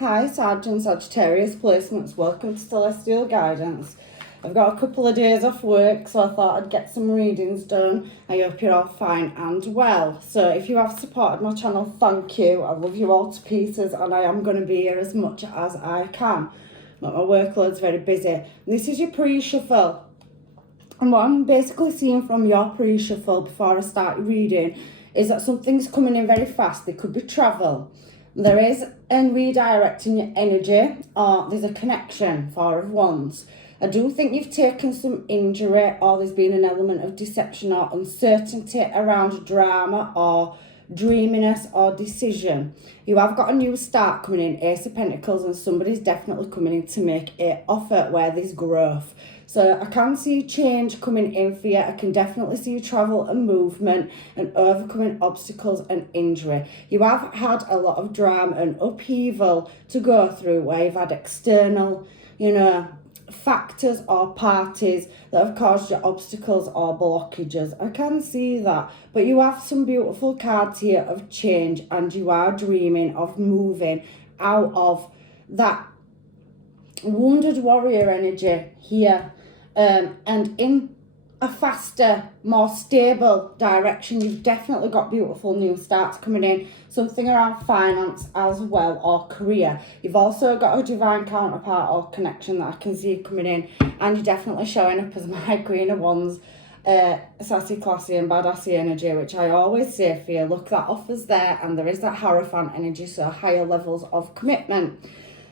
Hi, Sag and Sagittarius placements. Welcome to Celestial Guidance. I've got a couple of days off work, so I thought I'd get some readings done. I hope you're all fine and well. So if you have supported my channel, thank you. I love you all to pieces, and I am going to be here as much as I can. But my workload's very busy. This is your pre-shuffle. And what I'm basically seeing from your pre-shuffle before I start reading is that something's coming in very fast. There could be travel. There is and redirecting your energy, or there's a connection, Four of Wands. I do think you've taken some injury, or there's been an element of deception or uncertainty around drama or dreaminess or decision. You have got a new start coming in, Ace of Pentacles, and somebody's definitely coming in to make an offer where there's growth. So I can see change coming in for you. I can definitely see travel and movement and overcoming obstacles and injury. You have had a lot of drama and upheaval to go through where you've had external, factors or parties that have caused you obstacles or blockages. I can see that. But you have some beautiful cards here of change, and you are dreaming of moving out of that wounded warrior energy here. And in a faster, more stable direction. You've definitely got beautiful new starts coming in. Something around finance as well, or career. You've also got a divine counterpart or connection that I can see coming in. And you're definitely showing up as my Queen of Wands. Sassy, classy and badassy energy, which I always say for you. Look, that offer's there, and there is that Hierophant energy, so higher levels of commitment.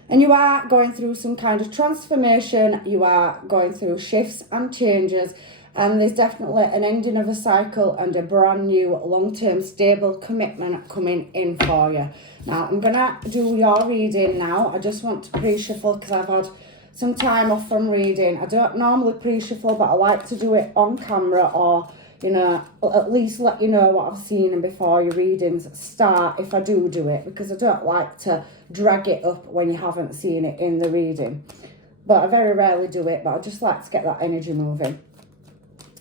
And you are going through some kind of transformation. You are going through shifts and changes. And there's definitely an ending of a cycle and a brand new long-term stable commitment coming in for you. Now, I'm going to do your reading now. I just want to pre-shuffle because I've had some time off from reading. I don't normally pre-shuffle, but I like to do it on camera, or at least let you know what I've seen and before your readings start, if I do it, because I don't like to drag it up when you haven't seen it in the reading. But I very rarely do it, but I just like to get that energy moving.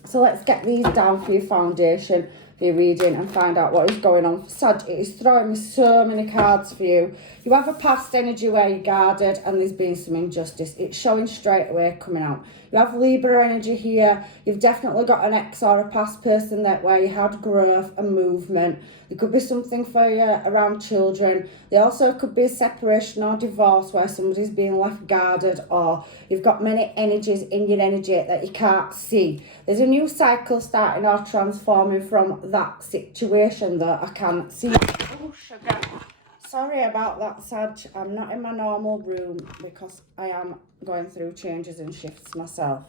So let's get these down for your foundation, for your reading, and find out what is going on for Sag. It is throwing me so many cards for you. You have a past energy where you're guarded and there's been some injustice. It's showing straight away coming out. You have Libra energy here. You've definitely got an ex or a past person that where you had growth and movement. There could be something for you around children. There also could be a separation or divorce where somebody's being left guarded, or you've got many energies in your energy that you can't see. There's a new cycle starting or transforming from that situation that I can see. Oh, sugar. Sorry about that, Sag. I'm not in my normal room because I am going through changes and shifts myself.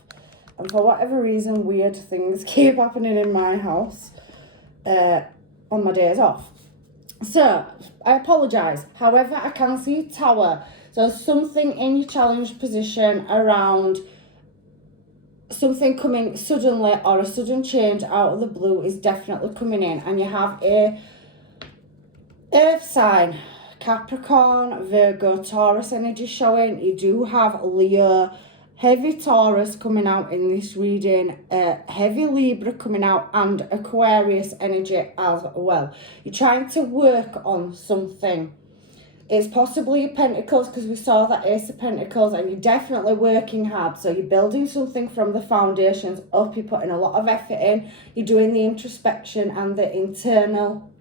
And for whatever reason, weird things keep happening in my house on my days off. So, I apologise. However, I can see Tower. So, something in your challenged position around something coming suddenly, or a sudden change out of the blue is definitely coming in. And you have a Earth sign, Capricorn, Virgo, Taurus energy showing. You do have Leo, heavy Taurus coming out in this reading, heavy Libra coming out, and Aquarius energy as well. You're trying to work on something. It's possibly your Pentacles, because we saw that Ace of Pentacles, and you're definitely working hard. So you're building something from the foundations up. You're putting a lot of effort in. You're doing the introspection and the internal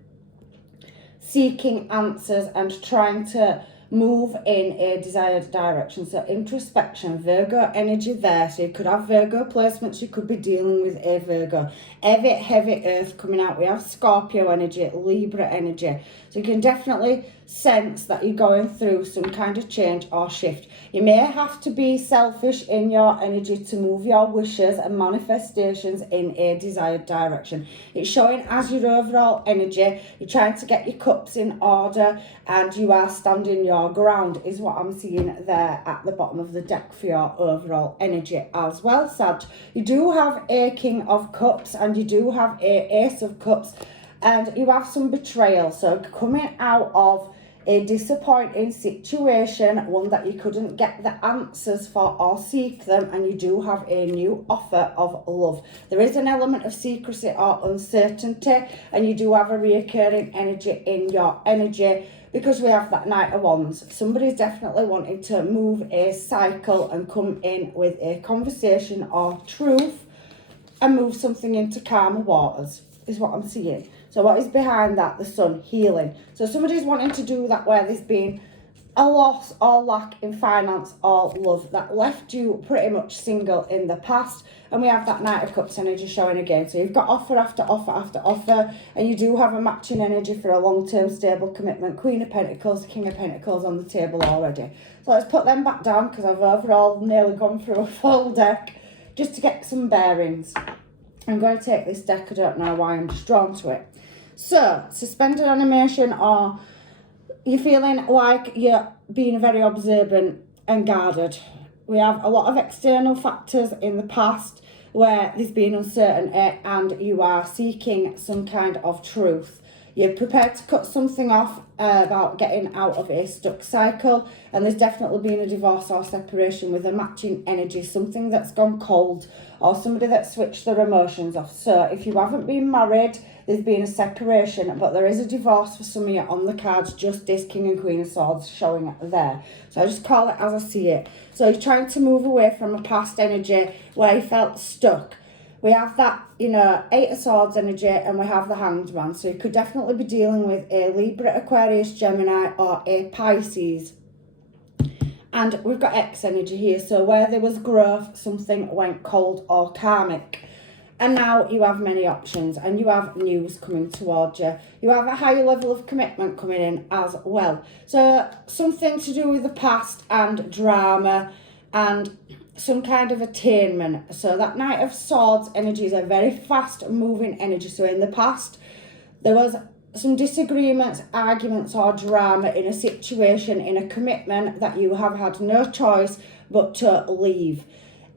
seeking answers and trying to move in a desired direction. So introspection, Virgo energy there. So you could have Virgo placements. You could be dealing with a Virgo. Heavy earth coming out. We have Scorpio energy, Libra energy. So you can definitely sense that you're going through some kind of change or shift. You may have to be selfish in your energy to move your wishes and manifestations in a desired direction. It's showing as your overall energy. You're trying to get your cups in order, and you are standing your ground is what I'm seeing there at the bottom of the deck for your overall energy as well, Sag. You do have a King of Cups, and you do have a Ace of Cups, and you have some betrayal. So coming out of a disappointing situation, one that you couldn't get the answers for or seek them, and you do have a new offer of love. There is an element of secrecy or uncertainty, and you do have a reoccurring energy in your energy because we have that Knight of Wands. Somebody's definitely wanting to move a cycle and come in with a conversation or truth and move something into calmer waters, is what I'm seeing. So what is behind that? The Sun, healing. So somebody's wanting to do that where there's been a loss or lack in finance or love that left you pretty much single in the past. And we have that Knight of Cups energy showing again. So you've got offer after offer after offer, and you do have a matching energy for a long-term stable commitment. Queen of Pentacles, King of Pentacles on the table already. So let's put them back down, because I've overall nearly gone through a full deck just to get some bearings. I'm going to take this deck, I don't know why, I'm just drawn to it. So, suspended animation, or you're feeling like you're being very observant and guarded. We have a lot of external factors in the past where there's been uncertainty and you are seeking some kind of truth. You're prepared to cut something off about getting out of a stuck cycle, and there's definitely been a divorce or separation with a matching energy, something that's gone cold or somebody that switched their emotions off. So if you haven't been married, there's been a separation, but there is a divorce for some of you on the cards. Justice, King and Queen of Swords showing it there. So I just call it as I see it. So you're trying to move away from a past energy where you felt stuck. We have that, you know, Eight of Swords energy, and we have the Hanged Man. So you could definitely be dealing with a Libra, Aquarius, Gemini, or a Pisces. And we've got X energy here. So where there was growth, something went cold or karmic. And now you have many options, and you have news coming towards you. You have a higher level of commitment coming in as well. So something to do with the past and drama and some kind of attainment. So that Knight of Swords energy is a very fast moving energy. So in the past, there was some disagreements, arguments or drama in a situation, in a commitment that you have had no choice but to leave.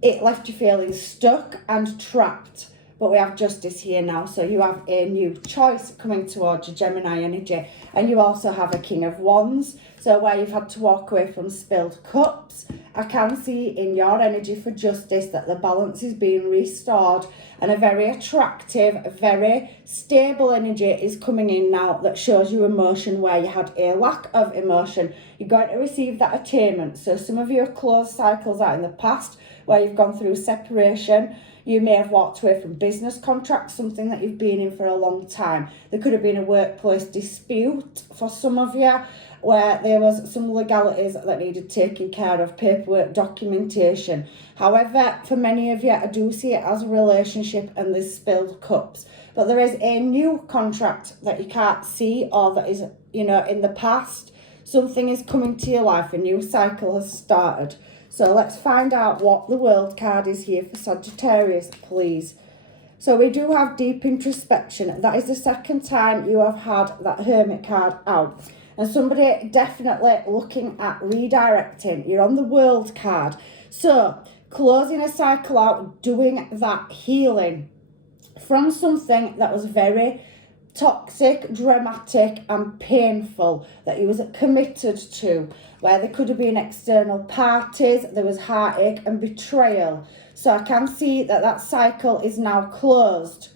It left you feeling stuck and trapped. But we have Justice here now. So you have a new choice coming towards your Gemini energy. And you also have a King of Wands. So where you've had to walk away from spilled cups, I can see in your energy for justice that the balance is being restored. And a very attractive, very stable energy is coming in now that shows you emotion where you had a lack of emotion. You're going to receive that attainment. So some of your closed cycles out in the past where you've gone through separation. You may have walked away from business contracts, something that you've been in for a long time. There could have been a workplace dispute for some of you where there was some legalities that needed taking care of, paperwork, documentation. However, for many of you, I do see it as a relationship and there's spilled cups. But there is a new contract that you can't see, or that is, you know, in the past. Something is coming to your life, a new cycle has started. So let's find out what the World card is here for Sagittarius, please. So we do have deep introspection. That is the second time you have had that Hermit card out. And somebody definitely looking at redirecting. You're on the World card. So closing a cycle out, doing that healing from something that was very toxic, dramatic and painful that you was committed to, where there could have been external parties, there was heartache and betrayal. So I can see that that cycle is now closed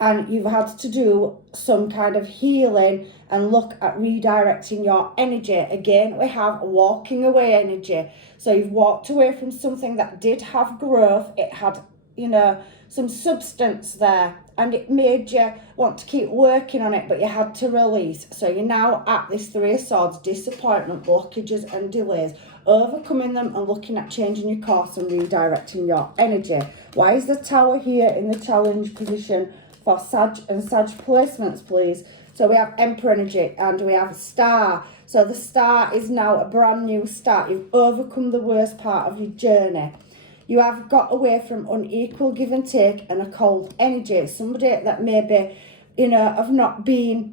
and you've had to do some kind of healing and look at redirecting your energy. Again, we have walking away energy. So you've walked away from something that did have growth. It had, you know, some substance there, and it made you want to keep working on it, but you had to release. So you're now at this Three of Swords, disappointment, blockages and delays, overcoming them and looking at changing your course and redirecting your energy. Why is the Tower here in the challenge position for Sag and Sag placements, please? So we have Emperor energy and we have Star. So the Star is now a brand new start. You've overcome the worst part of your journey. You have got away from unequal give and take and a cold energy. Somebody that maybe, you know, have not been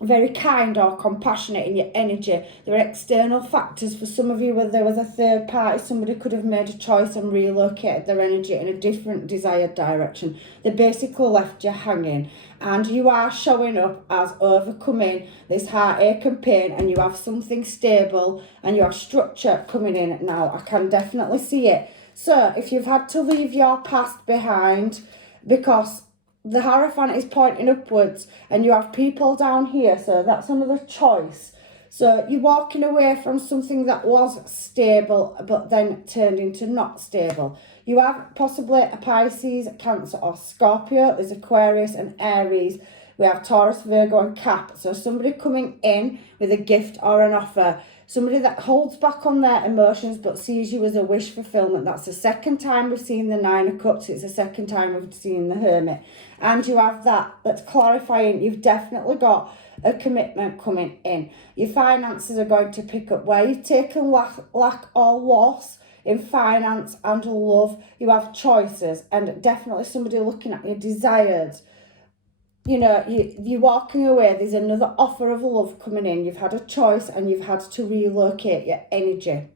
very kind or compassionate in your energy. There are external factors for some of you where there was a third party. Somebody could have made a choice and relocated their energy in a different desired direction. They basically left you hanging. And you are showing up as overcoming this heartache and pain, and you have something stable and you have structure coming in now. I can definitely see it. So if you've had to leave your past behind because the Hierophant is pointing upwards, and you have people down here, so that's another choice. So you're walking away from something that was stable, but then turned into not stable. You have possibly a Pisces, Cancer or Scorpio. There's Aquarius and Aries. We have Taurus, Virgo and Cap. So somebody coming in with a gift or an offer. Somebody that holds back on their emotions but sees you as a wish fulfillment. That's the second time we've seen the Nine of Cups. It's the second time we've seen the Hermit. And you have that's clarifying you've definitely got a commitment coming in. Your finances are going to pick up. Where you've taken lack or loss in finance and love, you have choices, and definitely somebody looking at your desires. You know, you're walking away, there's another offer of love coming in. You've had a choice and you've had to relocate your energy.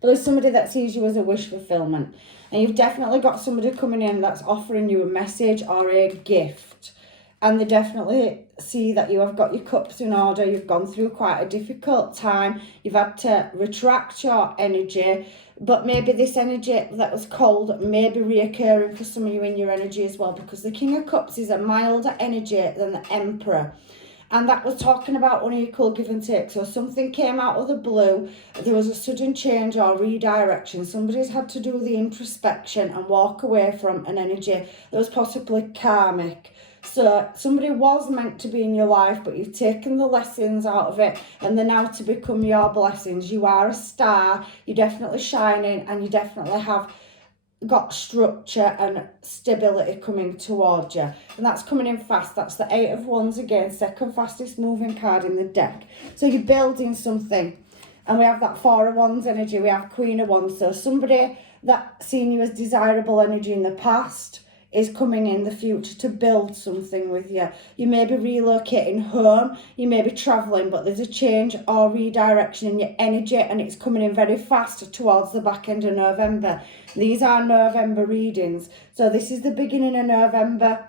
But there's somebody that sees you as a wish fulfillment. And you've definitely got somebody coming in that's offering you a message or a gift. And they definitely see that you have got your cups in order. You've gone through quite a difficult time. You've had to retract your energy. But maybe this energy that was cold may be reoccurring for some of you in your energy as well. Because the King of Cups is a milder energy than the Emperor. And that was talking about unequal give and take. So something came out of the blue. There was a sudden change or redirection. Somebody's had to do the introspection and walk away from an energy that was possibly karmic. So somebody was meant to be in your life, but you've taken the lessons out of it and they're now to become your blessings. You are a star. You're definitely shining, and you definitely have got structure and stability coming towards you, and that's coming in fast. That's the Eight of Wands again, second fastest moving card in the deck. So you're building something, and we have that Four of Wands energy. We have Queen of Wands. So somebody that seen you as desirable energy in the past is coming in the future to build something with you. You may be relocating home, you may be travelling, but there's a change or redirection in your energy, and it's coming in very fast towards the back end of November. These are November readings, so this is the beginning of November,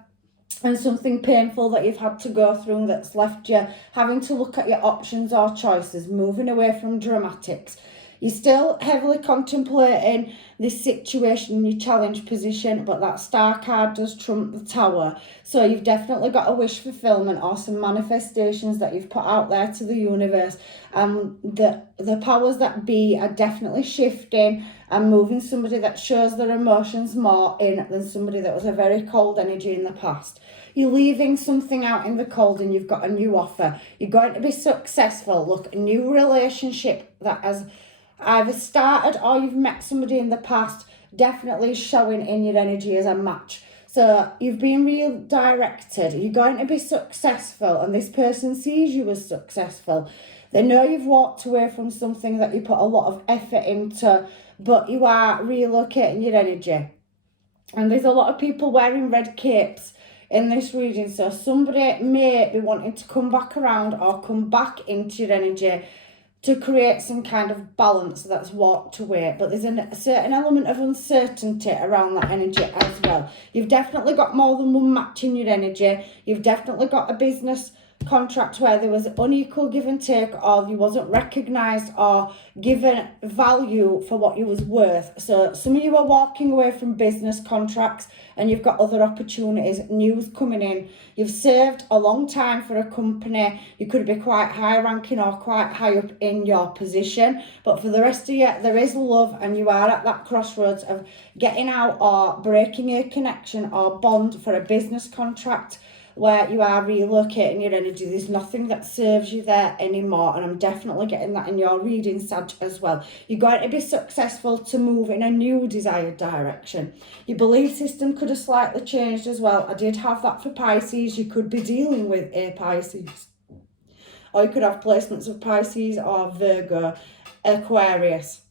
and something painful that you've had to go through that's left you having to look at your options or choices, moving away from dramatics. You're still heavily contemplating this situation in your challenge position, but that Star card does trump the Tower. So you've definitely got a wish fulfillment or some manifestations that you've put out there to the universe. The powers that be are definitely shifting and moving somebody that shows their emotions more in than somebody that was a very cold energy in the past. You're leaving something out in the cold and you've got a new offer. You're going to be successful. Look, a new relationship that has either started or you've met somebody in the past definitely showing in your energy as a match. So you've been redirected. You're going to be successful, and this person sees you as successful. They know you've walked away from something that you put a lot of effort into, but you are relocating your energy. And there's a lot of people wearing red capes in this reading. So somebody may be wanting to come back around or come back into your energy to create some kind of balance that's walked away. But there's a certain element of uncertainty around that energy as well. You've definitely got more than one match in your energy. You've definitely got a business contract where there was unequal give and take, or you wasn't recognised or given value for what you was worth. So some of you are walking away from business contracts and you've got other opportunities, news coming in. You've served a long time for a company. You could be quite high ranking or quite high up in your position, but for the rest of you there is love, and you are at that crossroads of getting out or breaking a connection or bond for a business contract where you are relocating your energy. There's nothing that serves you there anymore, and I'm definitely getting that in your reading, Sag, as well. You're going to be successful to move in a new desired direction. Your belief system could have slightly changed as well. I did have that for Pisces. You could be dealing with a Pisces, or you could have placements of Pisces or Virgo, Aquarius.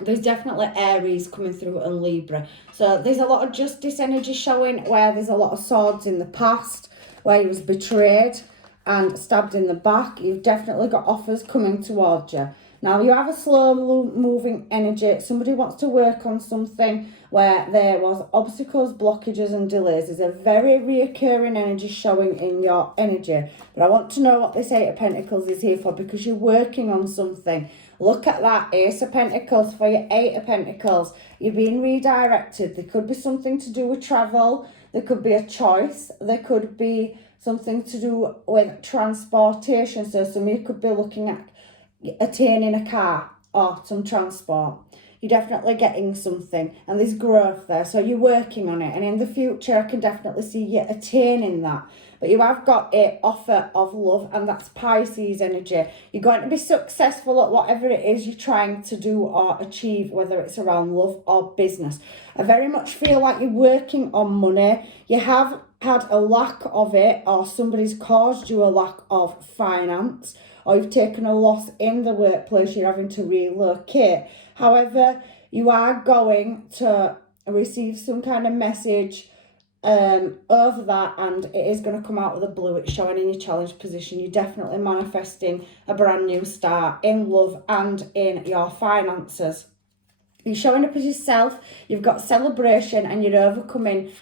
There's definitely Aries coming through and Libra. So there's a lot of justice energy showing, where there's a lot of swords in the past, where he was betrayed and stabbed in the back. You've definitely got offers coming towards you. Now you have a slow moving energy. Somebody wants to work on something where there was obstacles, blockages and delays. There's a very reoccurring energy showing in your energy. But I want to know what this Eight of Pentacles is here for, because you're working on something. Look at that, Ace of Pentacles for your Eight of Pentacles. You're being redirected. There could be something to do with travel. There could be a choice. There could be something to do with transportation. So some of you could be looking at attaining a car or some transport. You're definitely getting something, and there's growth there, so you're working on it, and in the future I can definitely see you attaining that. But you have got an offer of love, and that's Pisces energy. You're going to be successful at whatever it is you're trying to do or achieve, whether it's around love or business. I very much feel like you're working on money. You have had a lack of it, or somebody's caused you a lack of finance, or you've taken a loss in the workplace, you're having to relocate. However, you are going to receive some kind of message over that, and it is going to come out of the blue. It's showing in your challenge position. You're definitely manifesting a brand new start in love and in your finances. You're showing up as yourself, you've got celebration, and you're overcoming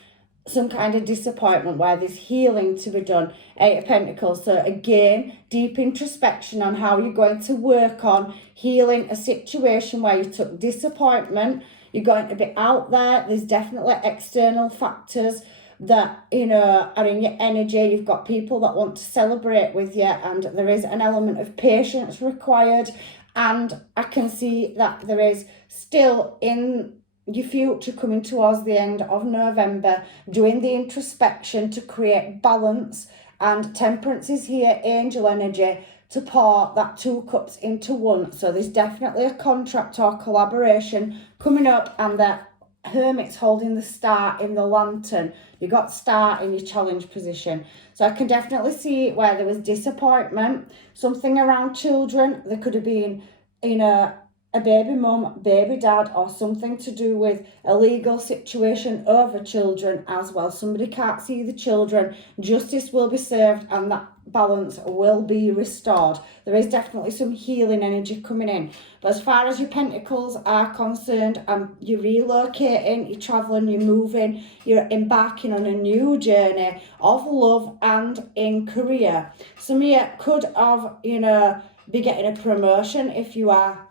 some kind of disappointment where there's healing to be done. 8 of Pentacles. So again, deep introspection on how you're going to work on healing a situation where you took disappointment. You're going to be out there. There's definitely external factors that, you know, are in your energy. You've got people that want to celebrate with you, and there is an element of patience required. And I can see that there is still in your future, coming towards the end of November, doing the introspection to create balance, and Temperance is here, angel energy, to pour that 2 cups into 1. So there's definitely a contract or collaboration coming up, and the Hermit's holding the star in the lantern. You got star in your challenge position. So I can definitely see where there was disappointment, something around children. There could have been, you know, a baby mum, baby dad, or something to do with a legal situation over children as well. Somebody can't see the children. Justice will be served, and that balance will be restored. There is definitely some healing energy coming in. But as far as your pentacles are concerned, you're relocating, you're traveling, you're moving, you're embarking on a new journey of love and in career. Some of you could have, you know, be getting a promotion if you are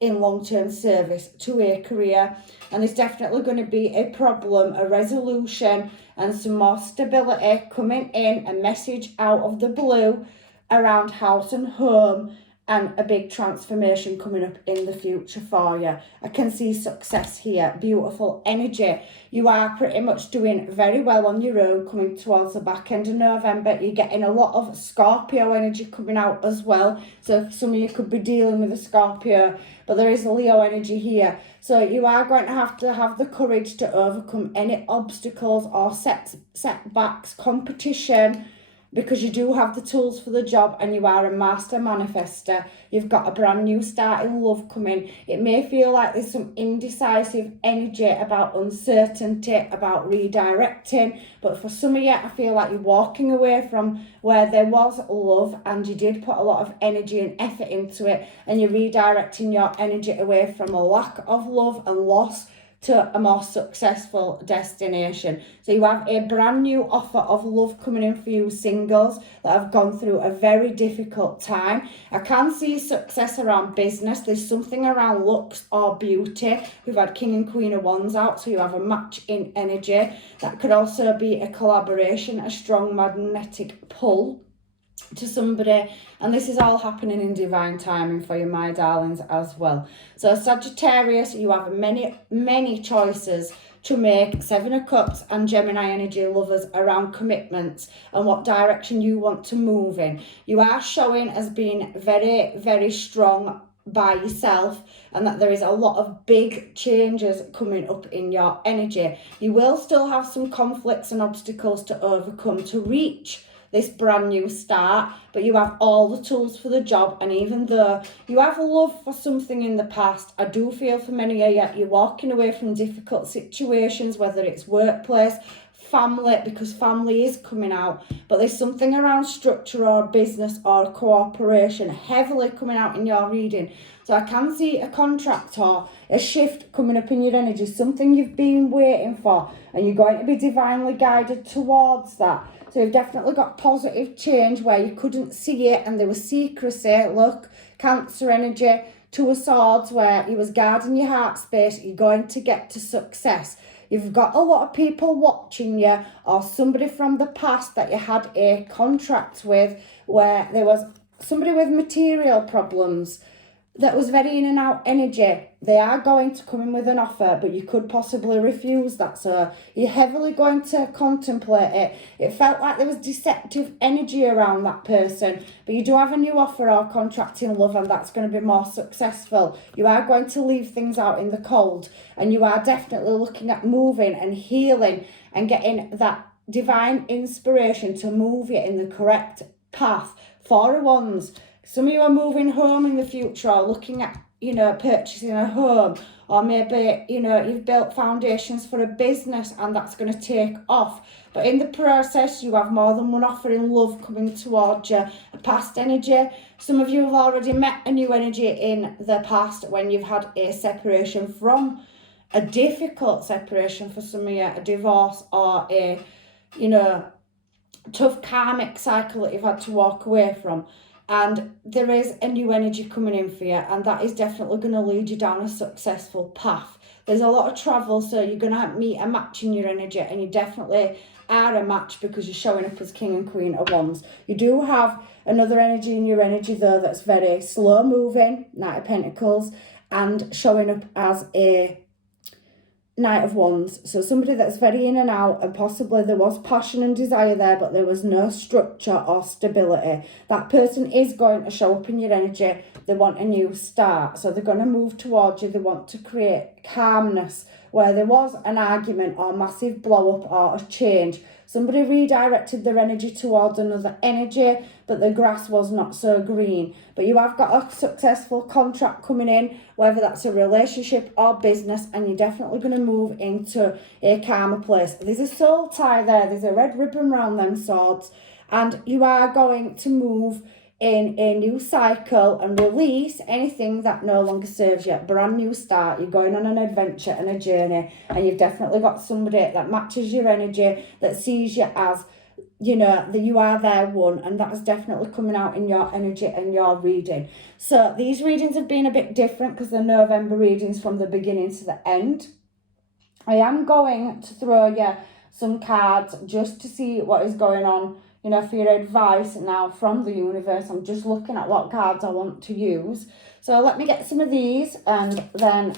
in long-term service to a career, and there's definitely going to be a problem, a resolution, and some more stability coming in, a message out of the blue around house and home, and a big transformation coming up in the future for you. I can see success here, beautiful energy. You are pretty much doing very well on your own coming towards the back end of November. You're getting a lot of Scorpio energy coming out as well. So some of you could be dealing with a Scorpio, but there is a Leo energy here. So you are going to have the courage to overcome any obstacles or setbacks, competition, because you do have the tools for the job, and you are a master manifester. You've got a brand new start in love coming. It may feel like there's some indecisive energy about uncertainty, about redirecting, but for some of you, I feel like you're walking away from where there was love, and you did put a lot of energy and effort into it, and you're redirecting your energy away from a lack of love and loss to a more successful destination. So you have a brand new offer of love coming in for you singles that have gone through a very difficult time. I can see success around business. There's something around looks or beauty. We've had King and Queen of Wands out, so you have a match in energy. That could also be a collaboration, a strong magnetic pull to somebody, and this is all happening in divine timing for you, my darlings, as well. So Sagittarius, you have many choices to make. 7 of Cups and Gemini energy lovers around commitments and what direction you want to move in. You are showing as being very strong by yourself, and that there is a lot of big changes coming up in your energy. You will still have some conflicts and obstacles to overcome to reach this brand new start, but you have all the tools for the job. And even though you have a love for something in the past, I do feel for many of you, you're walking away from difficult situations, whether it's workplace, family, because family is coming out, but there's something around structure or business or cooperation heavily coming out in your reading. So I can see a contract or a shift coming up in your energy, something you've been waiting for, and you're going to be divinely guided towards that. So you've definitely got positive change where you couldn't see it and there was secrecy. Look, Cancer energy, 2 of Swords, where you was guarding your heart space. You're going to get to success. You've got a lot of people watching you, or somebody from the past that you had a contract with where there was somebody with material problems that was very in and out energy. They are going to come in with an offer, but you could possibly refuse that. So you're heavily going to contemplate it. It felt like there was deceptive energy around that person, but you do have a new offer or contract in love, and that's going to be more successful. You are going to leave things out in the cold, and you are definitely looking at moving and healing and getting that divine inspiration to move you in the correct path. Four of Wands. Some of you are moving home in the future, or looking at, purchasing a home, or maybe, you've built foundations for a business and that's going to take off. But in the process, you have more than one offer in love coming towards you, a past energy. Some of you have already met a new energy in the past when you've had a separation from a difficult separation for some of you, a divorce, or a, tough karmic cycle that you've had to walk away from. And there is a new energy coming in for you, and that is definitely going to lead you down a successful path. There's a lot of travel, so you're going to meet a match in your energy, and you definitely are a match because you're showing up as King and Queen of Wands. You do have another energy in your energy, though, that's very slow moving, Knight of Pentacles, and showing up as a Knight of Wands. So somebody that's very in and out, and possibly there was passion and desire there, but there was no structure or stability. That person is going to show up in your energy. They want a new start, so they're going to move towards you. They want to create calmness where there was an argument or massive blow up or a change. Somebody redirected their energy towards another energy, but the grass was not so green. But you have got a successful contract coming in, whether that's a relationship or business, and you're definitely going to move into a calmer place. There's a soul tie there. There's a red ribbon around them swords, and you are going to move in a new cycle and release anything that no longer serves you. Brand new start. You're going on an adventure and a journey, and you've definitely got somebody that matches your energy, that sees you as, that you are their one, and that's definitely coming out in your energy and your reading. So these readings have been a bit different because they're November readings from the beginning to the end. I am going to throw you some cards just to see what is going on, for your advice now from the universe. I'm just looking at what cards I want to use. So let me get some of these and then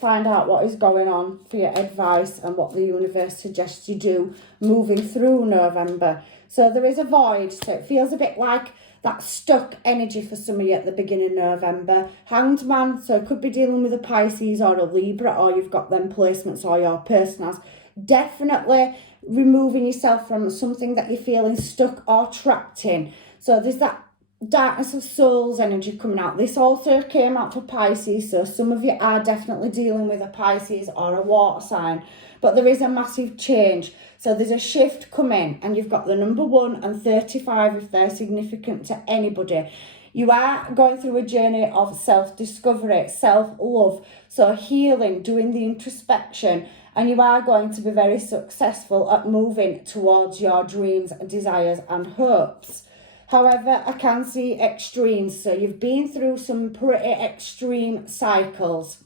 find out what is going on for your advice and what the universe suggests you do moving through November. So there is a void, so it feels a bit like that stuck energy for some of you at the beginning of November. Hanged Man, so it could be dealing with a Pisces or a Libra, or you've got them placements, or your person has. Definitely removing yourself from something that you're feeling stuck or trapped in. So there's that darkness of souls energy coming out. This also came out for Pisces, so some of you are definitely dealing with a Pisces or a water sign, but there is a massive change. So there's a shift coming, and you've got the number 1 and 35 if they're significant to anybody. You are going through a journey of self-discovery, self-love, so healing, doing the introspection, and you are going to be very successful at moving towards your dreams, desires and hopes. However, I can see extremes, so you've been through some pretty extreme cycles.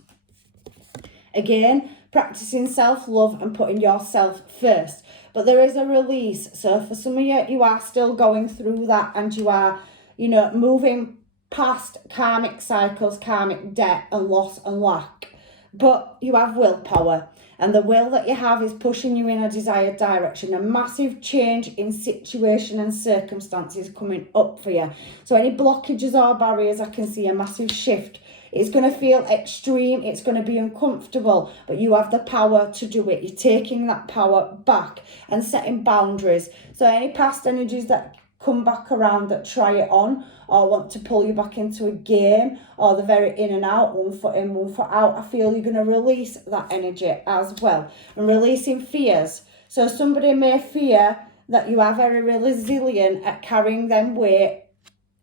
Again, practicing self-love and putting yourself first. But there is a release, so for some of you, you are still going through that, and you are, moving past karmic cycles, karmic debt and loss and lack. But you have willpower. And the will that you have is pushing you in a desired direction. A massive change in situation and circumstances coming up for you. So any blockages or barriers, I can see a massive shift. It's going to feel extreme. It's going to be uncomfortable. But you have the power to do it. You're taking that power back and setting boundaries. So any past energies that come back around that try it on or want to pull you back into a game, or the very in and out, 1 foot in, 1 foot out, I feel you're going to release that energy as well. And releasing fears. So somebody may fear that you are very resilient at carrying them weight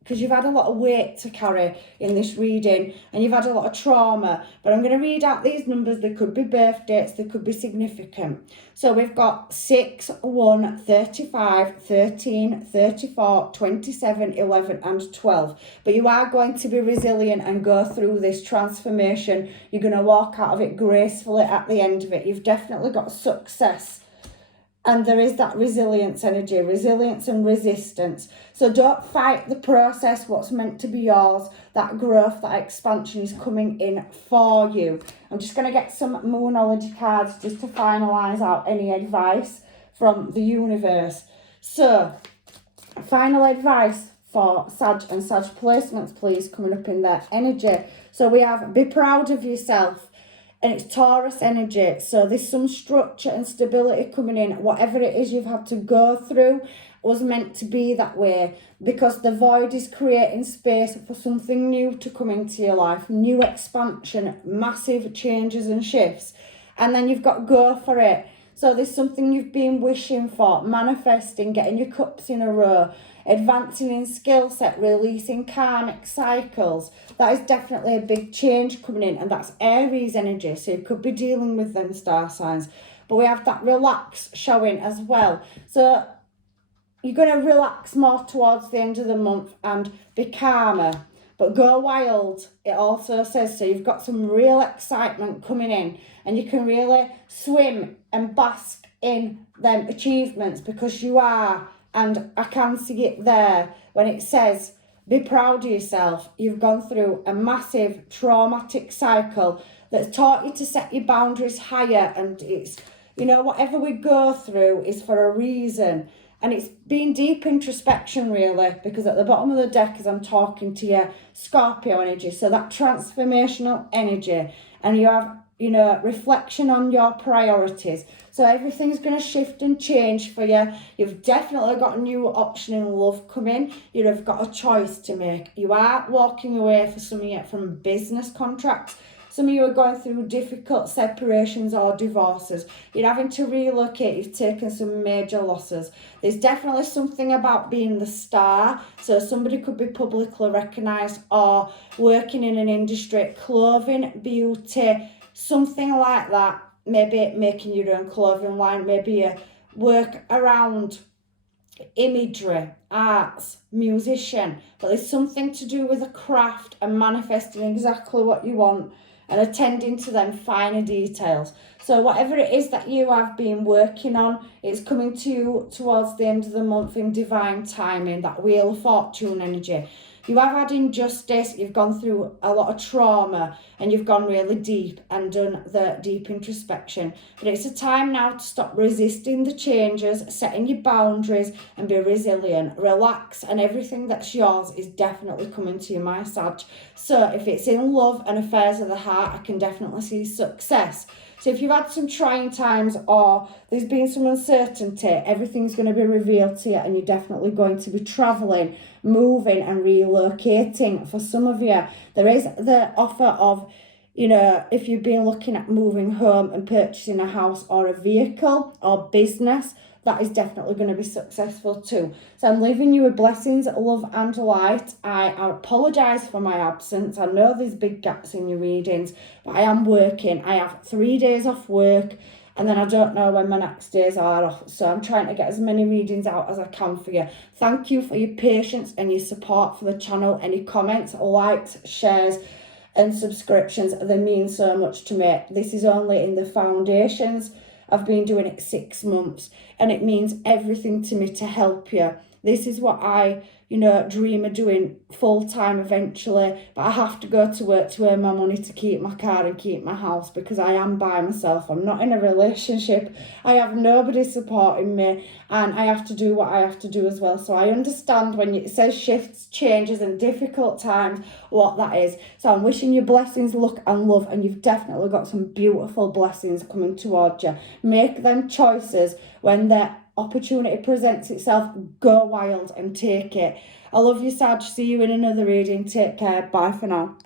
because you've had a lot of weight to carry in this reading and you've had a lot of trauma. But I'm going to read out these numbers. They could be birth dates, they could be significant. So we've got 6, 1, 35, 13, 34, 27, 11 and 12. But you are going to be resilient and go through this transformation. You're going to walk out of it gracefully at the end of it. You've definitely got success. And there is that resilience energy, resilience and resistance. So don't fight the process, what's meant to be yours. That growth, that expansion is coming in for you. I'm just going to get some Moonology cards just to finalise out any advice from the universe. So, final advice for Sag and Sag placements, please, coming up in their energy. So we have, be proud of yourself. And it's Taurus energy, so there's some structure and stability coming in. Whatever it is you've had to go through was meant to be that way, because the void is creating space for something new to come into your life, new expansion, massive changes and shifts. And then you've got to go for it. So there's something you've been wishing for, manifesting, getting your cups in a row, advancing in skill set, releasing karmic cycles. That is definitely a big change coming in, and that's Aries energy. So you could be dealing with them star signs. But we have that relax showing as well. So you're going to relax more towards the end of the month and be calmer. But go wild, it also says. So you've got some real excitement coming in, and you can really swim and bask in them achievements, because you are. And I can see it there when it says, be proud of yourself. You've gone through a massive traumatic cycle that's taught you to set your boundaries higher. And it's, you know, whatever we go through is for a reason. And it's been deep introspection, really, because at the bottom of the deck, as I'm talking to you, Scorpio energy. So that transformational energy. And you have, you know, reflection on your priorities. So everything's going to shift and change for you. You've definitely got a new option in love coming. You've got a choice to make. You are walking away for some of you from business contracts. Some of you are going through difficult separations or divorces. You're having to relocate. You've taken some major losses. There's definitely something about being the star. So somebody could be publicly recognised or working in an industry, clothing, beauty, something like that. Maybe making your own clothing line. Maybe you work around imagery, arts, musician. But there's something to do with a craft and manifesting exactly what you want and attending to them finer details. So whatever it is that you have been working on, it's coming to you towards the end of the month in divine timing, that Wheel of Fortune energy. You have had injustice, you've gone through a lot of trauma, and you've gone really deep and done the deep introspection. But it's a time now to stop resisting the changes, setting your boundaries and be resilient. Relax, and everything that's yours is definitely coming to you, my Sag. So if it's in love and affairs of the heart, I can definitely see success. So if you've had some trying times or there's been some uncertainty, everything's going to be revealed to you, and you're definitely going to be travelling, moving and relocating. For some of you, there is the offer of, you know, if you've been looking at moving home and purchasing a house or a vehicle or business, that is definitely going to be successful too. So I'm leaving you with blessings, love and light. I apologise for my absence. I know there's big gaps in your readings, but I am working. I have 3 days off work, and then I don't know when my next days are off. So I'm trying to get as many readings out as I can for you. Thank you for your patience and your support for the channel. Any comments, likes, shares and subscriptions, they mean so much to me. This is only in the foundations. I've been doing it 6 months, and it means everything to me to help you. This is what I, you know, dream of doing full time eventually, but I have to go to work to earn my money to keep my car and keep my house, because I am by myself. I'm not in a relationship. I have nobody supporting me, and I have to do what I have to do as well. So I understand when it says shifts, changes and difficult times, what that is. So I'm wishing you blessings, luck and love, and you've definitely got some beautiful blessings coming towards you. Make them choices when the opportunity presents itself. Go wild and take it. I love you, Sag. See you in another reading. Take care. Bye for now.